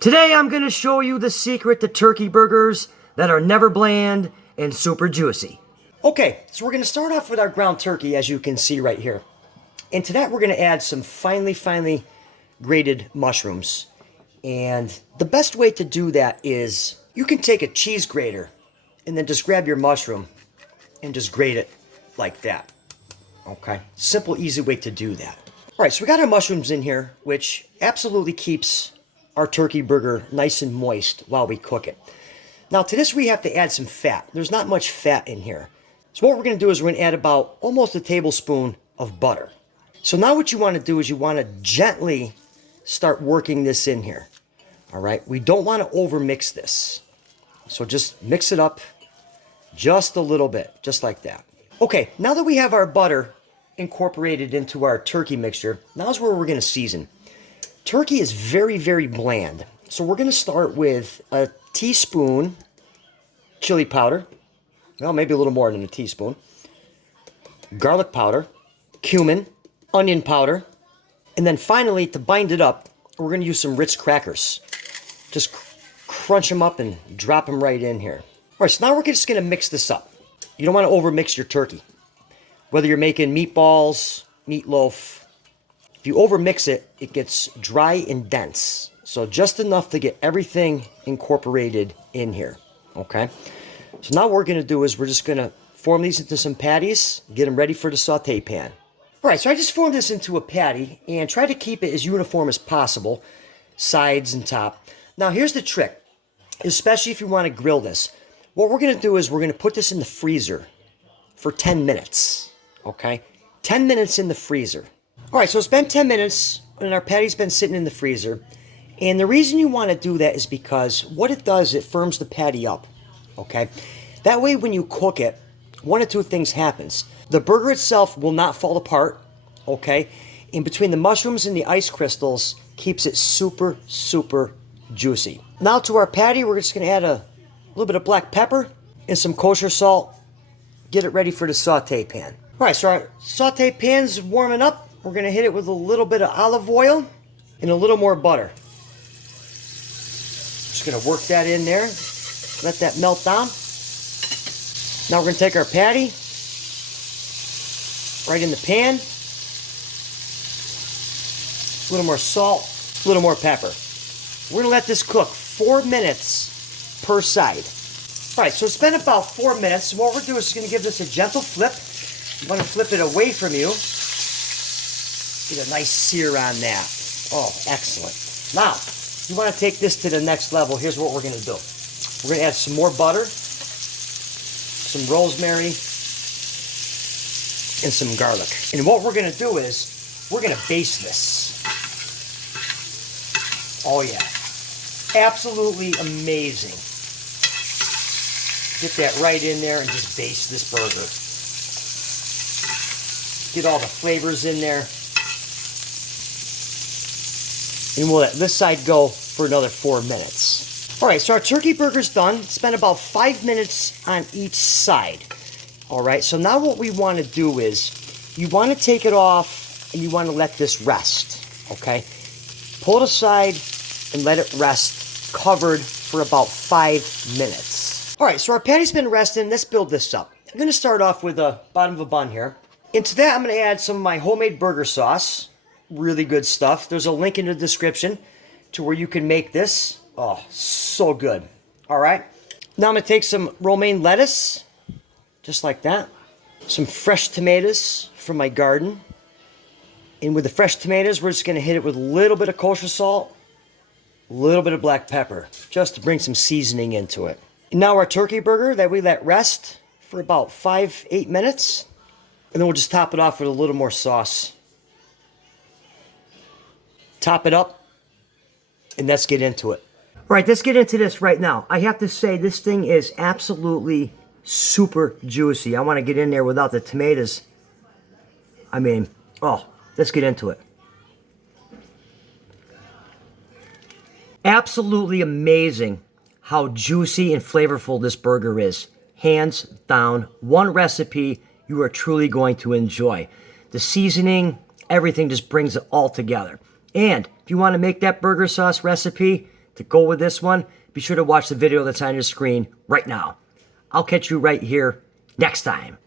Today I'm going to show you the secret to turkey burgers that are never bland and super juicy. Okay, so we're going to start off with our ground turkey, as you can see right here. And to that we're going to add some finely grated mushrooms. And the best way to do that is you can take a cheese grater and then just grab your mushroom and just grate it like that. Okay, simple, easy way to do that. All right, so we got our mushrooms in here, which absolutely keeps our turkey burger nice and moist while we cook it. Now to this we have to add some fat. There's not much fat in here. So what we're going to do is we're going to add about almost a tablespoon of butter. So now what you want to do is you want to gently start working this in here. All right, we don't want to overmix this. So just mix it up just a little bit, just like that. Okay, now that we have our butter incorporated into our turkey mixture, now's where we're going to season. Turkey is very bland. So we're going to start with a teaspoon chili powder. Well, maybe a little more than a teaspoon. Garlic powder, cumin, onion powder, and then finally, to bind it up, we're going to use some Ritz crackers. Just crunch them up and drop them right in here. All right, so now we're just going to mix this up. You don't want to overmix your turkey. Whether you're making meatballs, meatloaf, if you overmix it, it gets dry and dense. So just enough to get everything incorporated in here, okay? So now what we're going to do is we're just going to form these into some patties, get them ready for the saute pan. All right, so I just formed this into a patty and try to keep it as uniform as possible, sides and top. Now here's the trick, especially if you want to grill this. What we're going to do is we're going to put this in the freezer for 10 minutes, okay? 10 minutes in the freezer. All right, so it's been 10 minutes and our patty's been sitting in the freezer. And the reason you want to do that is because what it does, it firms the patty up, okay? That way when you cook it, one of two things happens. The burger itself will not fall apart, okay? In between the mushrooms and the ice crystals keeps it super juicy. Now to our patty, we're just going to add a little bit of black pepper and some kosher salt. Get it ready for the saute pan. All right, so our saute pan's warming up. We're going to hit it with a little bit of olive oil and a little more butter. Just going to work that in there. Let that melt down. Now we're going to take our patty right in the pan. A little more salt, a little more pepper. We're going to let this cook 4 minutes per side. All right, so it's been about 4 minutes. What we're doing is going to give this a gentle flip. You want to flip it away from you. Get a nice sear on that. Oh, excellent. Now, you want to take this to the next level. Here's what we're going to do. We're going to add some more butter, some rosemary, and some garlic. And what we're going to do is we're going to baste this. Oh, yeah. Absolutely amazing. Get that right in there and just baste this burger. Get all the flavors in there. And we'll let this side go for another 4 minutes. All right, so our turkey burger's done. It's been about 5 minutes on each side. All right, so now what we want to do is you want to take it off and you want to let this rest, okay? Pull it aside and let it rest covered for about 5 minutes. All right, so our patty's been resting. Let's build this up. I'm going to start off with the bottom of a bun here. Into that, I'm going to add some of my homemade burger sauce. Really good stuff. There's a link in the description to where you can make this. Oh, so good. All right. Now I'm going to take some romaine lettuce, just like that. Some fresh tomatoes from my garden. And with the fresh tomatoes, we're just going to hit it with a little bit of kosher salt, a little bit of black pepper, just to bring some seasoning into it. And now our turkey burger that we let rest for about 5-8 minutes. And then we'll just top it off with a little more sauce. Top it up, and let's get into it. All right, let's get into this right now. I have to say, this thing is absolutely super juicy. I want to get in there without the tomatoes. I mean, oh, let's get into it. Absolutely amazing how juicy and flavorful this burger is. Hands down, one recipe you are truly going to enjoy. The seasoning, everything just brings it all together. And if you want to make that burger sauce recipe to go with this one, be sure to watch the video that's on your screen right now. I'll catch you right here next time.